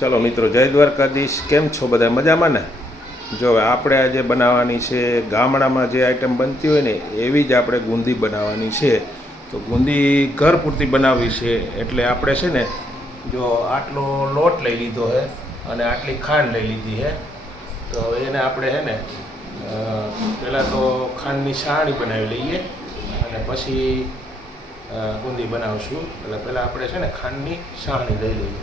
चलो मित्रों जय द्वारकाधीश केम छो बधा मजामां ने। जो આપણે આજે બનાવવાની છે ગામડામાં જે આઈટમ બનતી હોય ને એવી જ આપણે ગુંદી બનાવવાની છે। તો ગુંદી ઘર પૂરતી બનાવવી છે એટલે આપણે છે ને જો આટલો લોટ લઈ લીધો છે અને આટલી ખાંડ લઈ લીધી છે। તો એને આપણે છે ને પહેલાં તો ખાંડની સાણી બનાવી લઈએ અને પછી ગુંદી બનાવશું। એટલે પહેલાં આપણે છે ને ખાંડની સાણી લઈ લઈએ।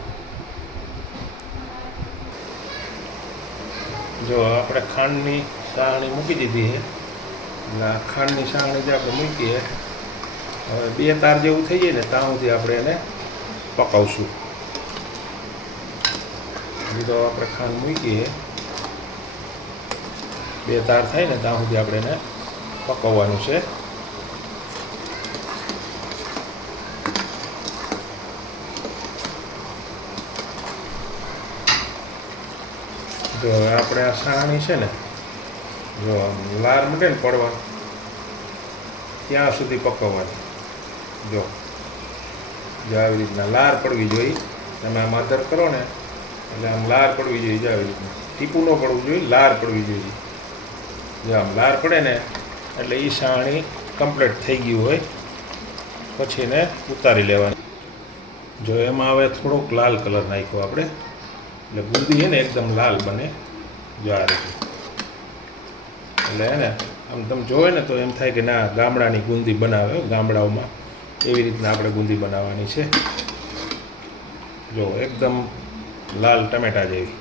जो આપણે ખાંડની સાણી મૂકી દીધી છે એટલે ખાંડની સાણી જે આપણે મૂકી છે હવે 2 તાર જેવું થઈ જાય ને ત્યાં સુધી આપણે એને પકાવશું। તો આપણે ખાંડ મૂકી છે 2 તાર થાય ને ત્યાં સુધી આપણે એને પકાવવાનું છે। जो આપણે આ સાણી છે ને જો લાર મૂકે ને પડવા ત્યાં સુધી પકવવાની। જો આવી રીતના લાર પડવી જોઈએ। તમે આમ આદર કરો ને એટલે આમ લાર પડવી જોઈએ। જો આવી રીતના ટીપું ન પડવું જોઈએ, લાર પડવી જોઈએ। જો આમ લાર પડે ને એટલે એ સાણી કમ્પ્લીટ થઈ ગયું હોય પછી એને ઉતારી લેવાની। જો એમાં હવે થોડોક લાલ કલર નાખ્યો આપણે એટલે ગુંદી है ने एकदम लाल बने। जो आ रीते એટલે है આમ તમે જોવે ને તો એમ થાય કે ના ગામડાની ગુંદી બનાવે। ગામડાઓમાં એવી રીતના આપણે ગુંદી બનાવવાની છે। જો એકદમ લાલ ટમેટા જેવી।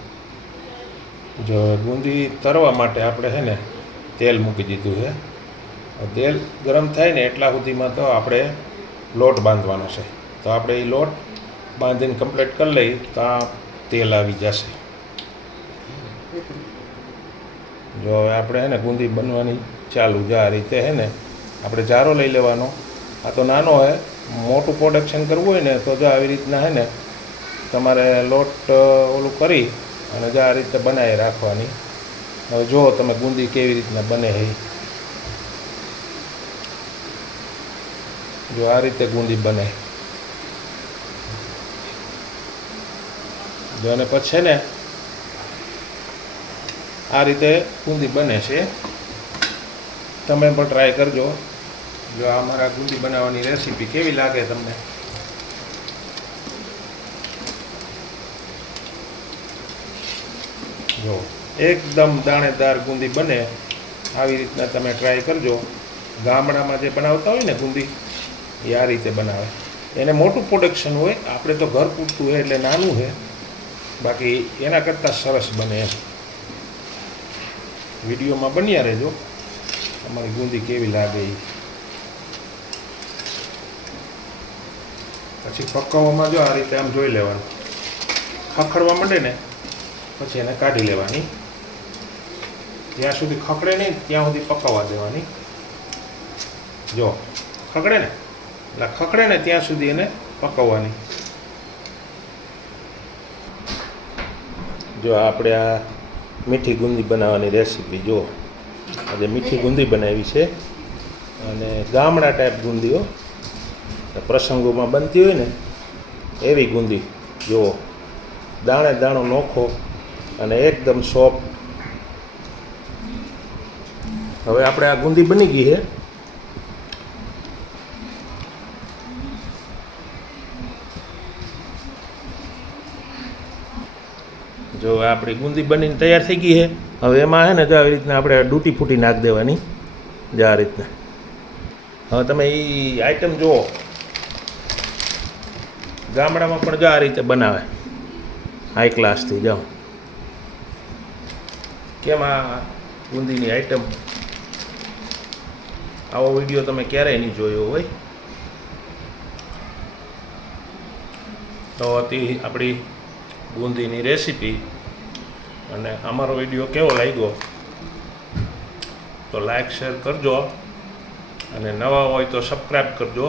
જો ગુંદી તરવા માટે આપણે है ને તેલ મૂકી દીધું છે। તેલ ગરમ થાય ને એટલા સુધીમાં તો આપણે લોટ બાંધવાનો છે। તો આપણે એ લોટ બાંધીને કમ્પ્લીટ કરી લઈ તો तेल આવી જશે। जो આપણે है ने गुंदी बनवानी चालू। जो आ रीते है ने આપણે જારો લઈ લેવાનો। આ તો નાનો है, મોટું પ્રોડક્શન કરવું હોય ને તો જો આવી રીતના है ने તમારે લોટ ઓલું કરી અને જો આ રીતે બનાવી રાખવાની। હવે જો તમે ગુંદી કેવી રીતના બને છે। જો આ રીતે ગુંદી બને। जो ने पछे ने आ रीते गुंदी बने छे। तमे पण ट्राय करजो। जो आ मारा गुंदी बनाववानी रेसिपी केवी लागे तमने। जो एकदम दाणेदार गुंदी बने आवी रीतना तमे ट्राय करजो। गामडामां जे बनावता होय ने गुंदी ए आ रीते बनावे। एने मोटुं प्रोडक्शन होय, आपणे तो घर पूरतुं है એટલે નાનું है, बाकी एना करता सरस बने। वीडियो में बनिया रहो अमरी गुंदी केवी लागे। पछी पकाववामां जो आ रीते आम जोई लेवानुं, खखड़वा मांडे ने पछी एने काढी लेवानी। ज्यां सुधी खखड़े नहीं त्यां सुधी पकाववा देवानी। जो खखड़े ने એટલે खखड़े ने त्यां सुधी एने पकाववानी। जो આપણે આ મીઠી ગુંદી બનાવવાની રેસીપી જો આજે મીઠી ગુંદી બનાવી છે અને ગામડા ટાઈપ ગુંદીઓ પ્રસંગોમાં બનતી હોય ને એવી ગુંદી। જો દાણે દાણો નોખો અને એકદમ સોફ્ટ। હવે આપણે આ ગુંદી બની ગઈ છે। जो आपणी गुंदी बनी तैयार थी गई है। हवे एमां है ने जो आ रीतना आपणे डूटी फूटी नाख देवानी। जो आ रीतना हवे तमे ई आइटम जुओ गामडामां पण जो आ रीते बनावे हाई क्लास थी। जाओ केम आ गुंदीनी आइटम आवो विडियो तमे क्यारेय नहीं जोयो होय। तो अती आपणी गुंदीनी रेसिपी અને અમારો વિડીયો કેવો લાગ્યો તો લાઈક શેર કરજો અને નવા હોય તો સબસ્ક્રાઈબ કરજો।